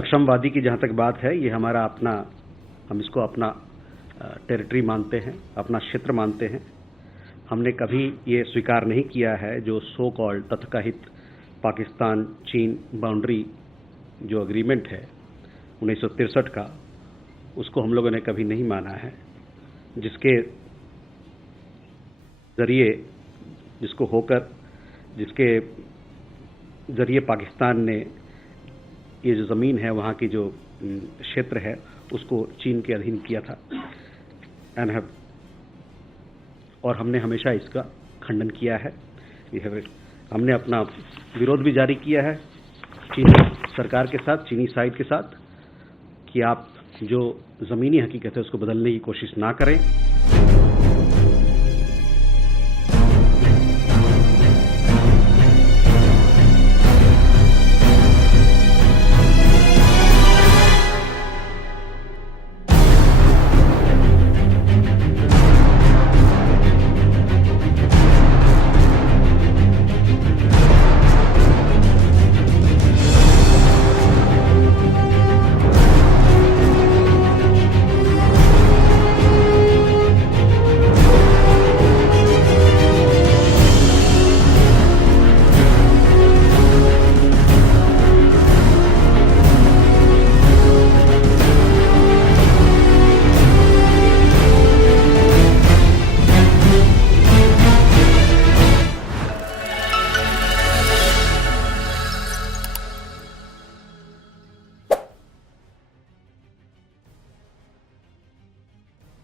सक्षमवादी की जहाँ तक बात है, ये हमारा अपना, हम इसको अपना टेरिटरी मानते हैं, अपना क्षेत्र मानते हैं। हमने कभी ये स्वीकार नहीं किया है जो सो कॉल्ड तथाकथित पाकिस्तान चीन बाउंड्री जो एग्रीमेंट है 1963 का, उसको हम लोगों ने कभी नहीं माना है, जिसके जरिए जिसके जरिए पाकिस्तान ने ये जो ज़मीन है, वहाँ की जो क्षेत्र है, उसको चीन के अधीन किया था और हमने हमेशा इसका खंडन किया है। हमने अपना विरोध भी जारी किया है चीनी सरकार के साथ, चीनी साइड के साथ, कि आप जो ज़मीनी हकीकत है उसको बदलने की कोशिश ना करें।